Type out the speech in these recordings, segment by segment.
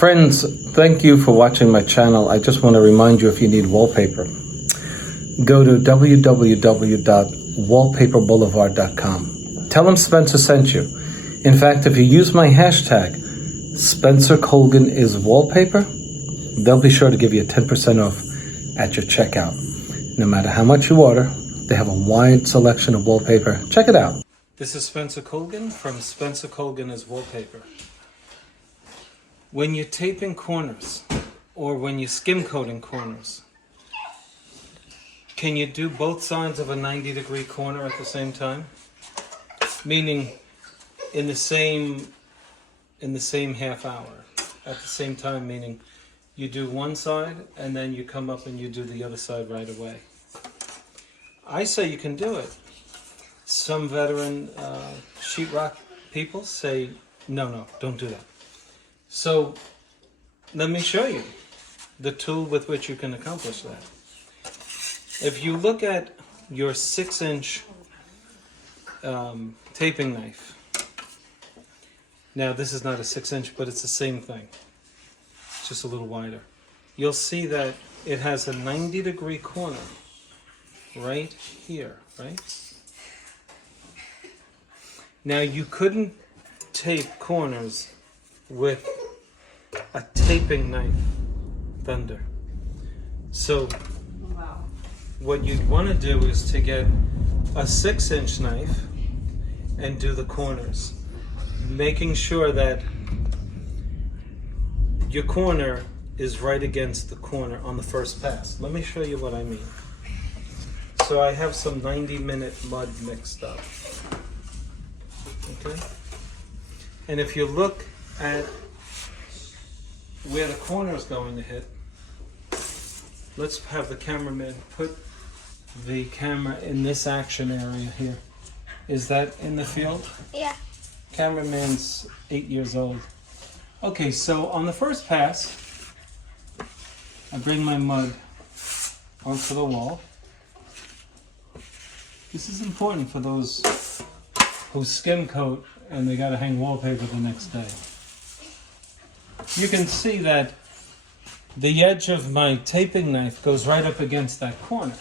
Friends, thank you for watching my channel. I just want to remind you, if you need wallpaper, go to www.wallpaperboulevard.com. Tell them Spencer sent you. In fact, if you use my hashtag, Spencer Colgan is wallpaper, they'll be sure to give you 10% off at your checkout. No matter how much you order, they have a wide selection of wallpaper. Check it out. This is Spencer Colgan from Spencer Colgan is Wallpaper. When you're taping corners, or when you're skim coating corners, can you do both sides of a 90-degree corner at the same time? Meaning, in the same half hour, at the same time, meaning you do one side and then you come up and you do the other side right away. I say you can do it. Some veteran sheetrock people say, no, don't do that. So let me show you the tool with which you can accomplish that. If you look at your 6-inch taping knife, now this is not a 6-inch, but it's the same thing. It's just a little wider. You'll see that it has a 90-degree corner right here, right? Now you couldn't tape corners with a taping knife thunder. So what you'd want to do is to get a 6-inch knife and do the corners, making sure that your corner is right against the corner on the first pass. Let me show you what I mean. So I have some 90-minute mud mixed up. Okay? And if you look at where the corner is going to hit, let's have the cameraman put the camera in this action area here. Is that in the field? Yeah. Cameraman's 8 years old. Okay, so on the first pass, I bring my mud onto the wall. This is important for those who skim coat and they gotta hang wallpaper the next day. You can see that the edge of my taping knife goes right up against that corner.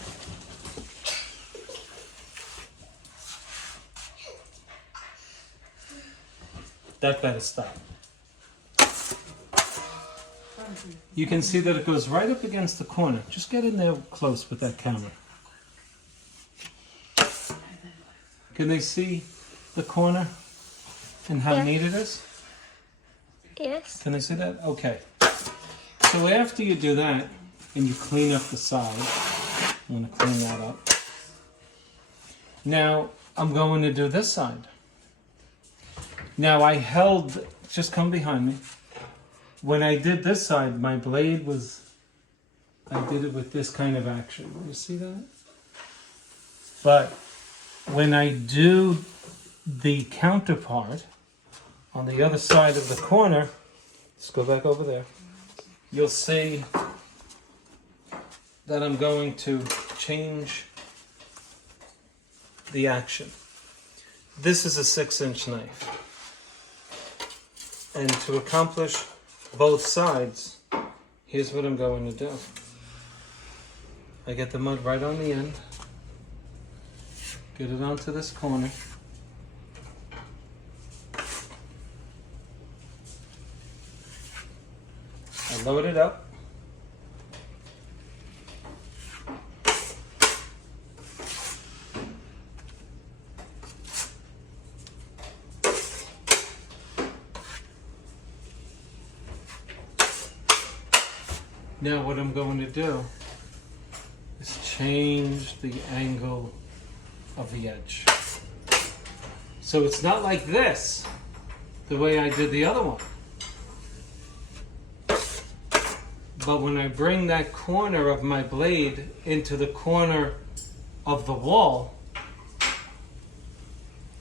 That better stop. You can see that it goes right up against the corner. Just get in there close with that camera. Can they see the corner and how neat it is? Yes. Can they see that? Okay. So after you do that, and you clean up the side, I'm going to clean that up. Now, I'm going to do this side. Now I held, just come behind me. When I did this side, my blade was, I did it with this kind of action. You see that? But when I do the counterpart on the other side of the corner, let's go back over there, you'll see that I'm going to change the action. This is a 6-inch knife. And to accomplish both sides, here's what I'm going to do. I get the mud right on the end, get it onto this corner, I load it up, now what I'm going to do is change the angle of the edge. So it's not like this, the way I did the other one. But when I bring that corner of my blade into the corner of the wall,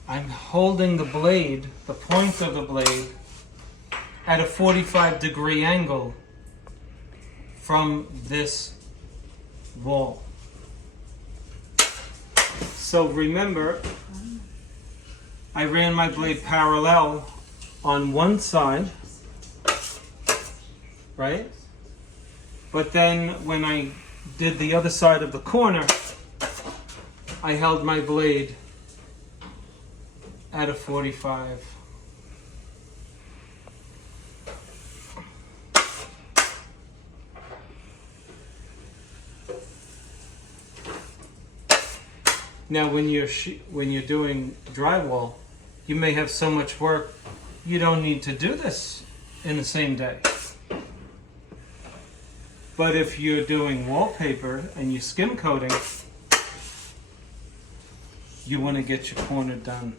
I'm holding the blade, the point of the blade, at a 45-degree angle from this wall. So remember, I ran my blade parallel on one side right? But then when I did the other side of the corner, I held my blade at a 45. Now, when you're doing drywall, you may have so much work, you don't need to do this in the same day. But if you're doing wallpaper and you're skim coating, you want to get your corner done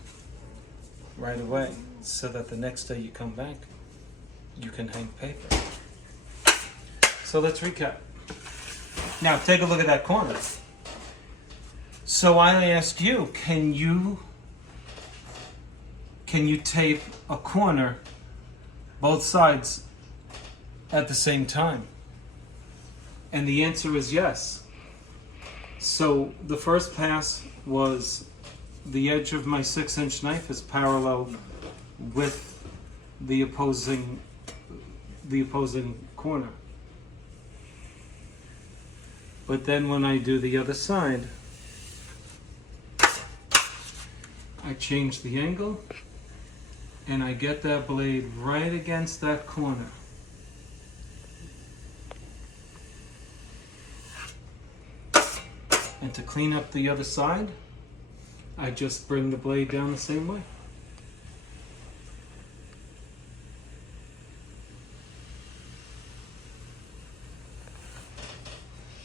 right away so that the next day you come back, you can hang paper. So let's recap. Now, take a look at that corner. So I asked you, can you tape a corner, both sides, at the same time? And the answer is yes. So the first pass was the edge of my 6-inch knife is parallel with the opposing corner. But then when I do the other side, I change the angle and I get that blade right against that corner. And to clean up the other side, I just bring the blade down the same way.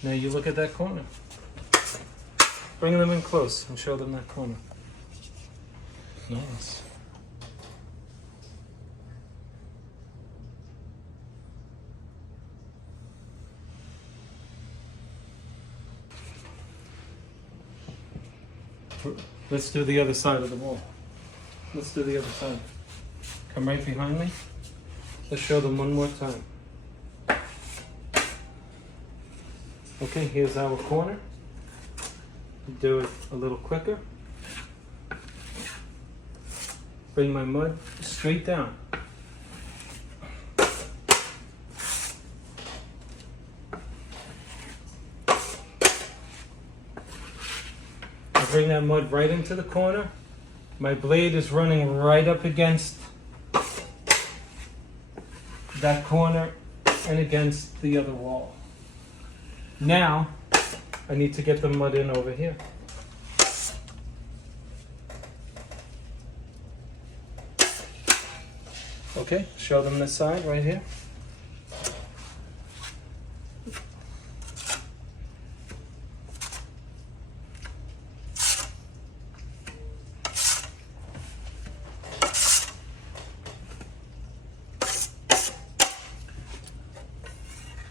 Now you look at that corner. Bring them in close and show them that corner. Nice. Let's do the other side of the wall. Let's do the other side. Come right behind me. Let's show them one more time. Okay, here's our corner. Do it a little quicker. Bring my mud straight down. I bring that mud right into the corner. My blade is running right up against that corner and against the other wall. Now, I need to get the mud in over here. Okay, show them this side right here.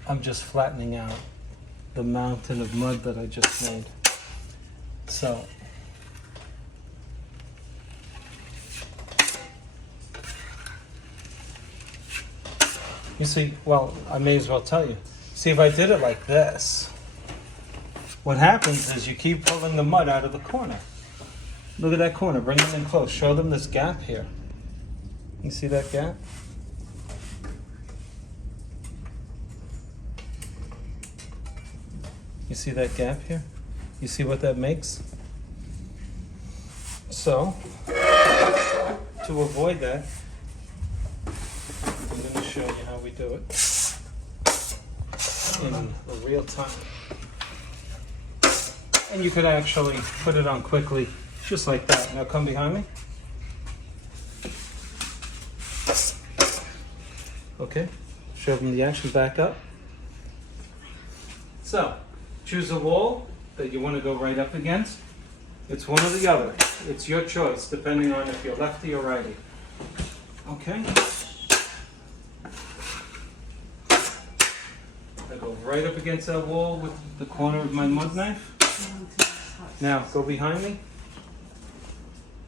I'm just flattening out the mountain of mud that I just made. So, you see, well, I may as well tell you. See, if I did it like this, what happens is you keep pulling the mud out of the corner. Look at that corner, bring them in close. Show them this gap here. You see that gap? You see that gap here? You see what that makes? So, to avoid that, I'm going to show you how we do it in real time. And you could actually put it on quickly, just like that. Now come behind me. Okay, show them the action, back up. So, choose a wall that you want to go right up against. It's one or the other. It's your choice, depending on if you're lefty or righty. Okay? I go right up against that wall with the corner of my mud knife. Now, go behind me.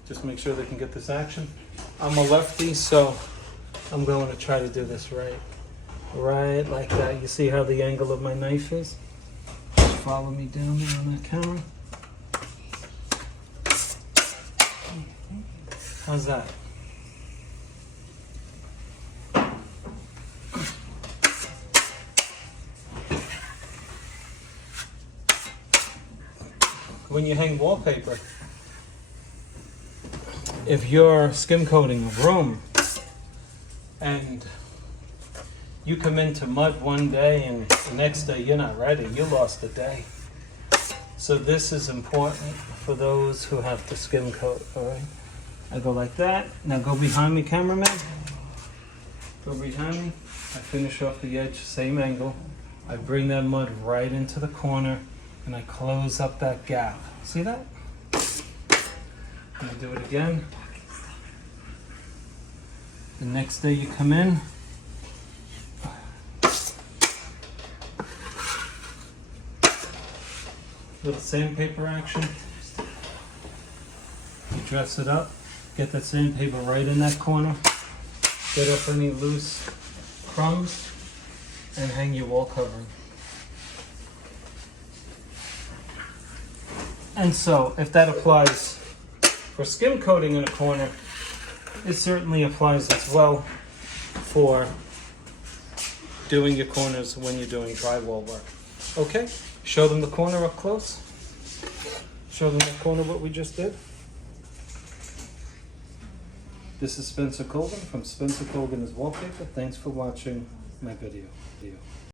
Just make sure they can get this action. I'm a lefty, so I'm going to try to do this right. Right like that. You see how the angle of my knife is? Follow me down there on that camera. How's that? when you hang wallpaper, if you're skim coating a room and you come into mud one day and the next day you're not ready, you lost a day. So this is important for those who have to skim coat, all right? I go like that. Now go behind me, cameraman. Go behind me. I finish off the edge, same angle. I bring that mud right into the corner and I close up that gap. See that? I'm gonna do it again. The next day you come in, little sandpaper action. You dress it up, get that sandpaper right in that corner, get up any loose crumbs, and hang your wall covering. And so, if that applies for skim coating in a corner, it certainly applies as well for doing your corners when you're doing drywall work. Okay, show them the corner up close. Show them the corner what we just did. This is Spencer Colgan from Spencer Colgan is Wallpaper. Thanks for watching my video.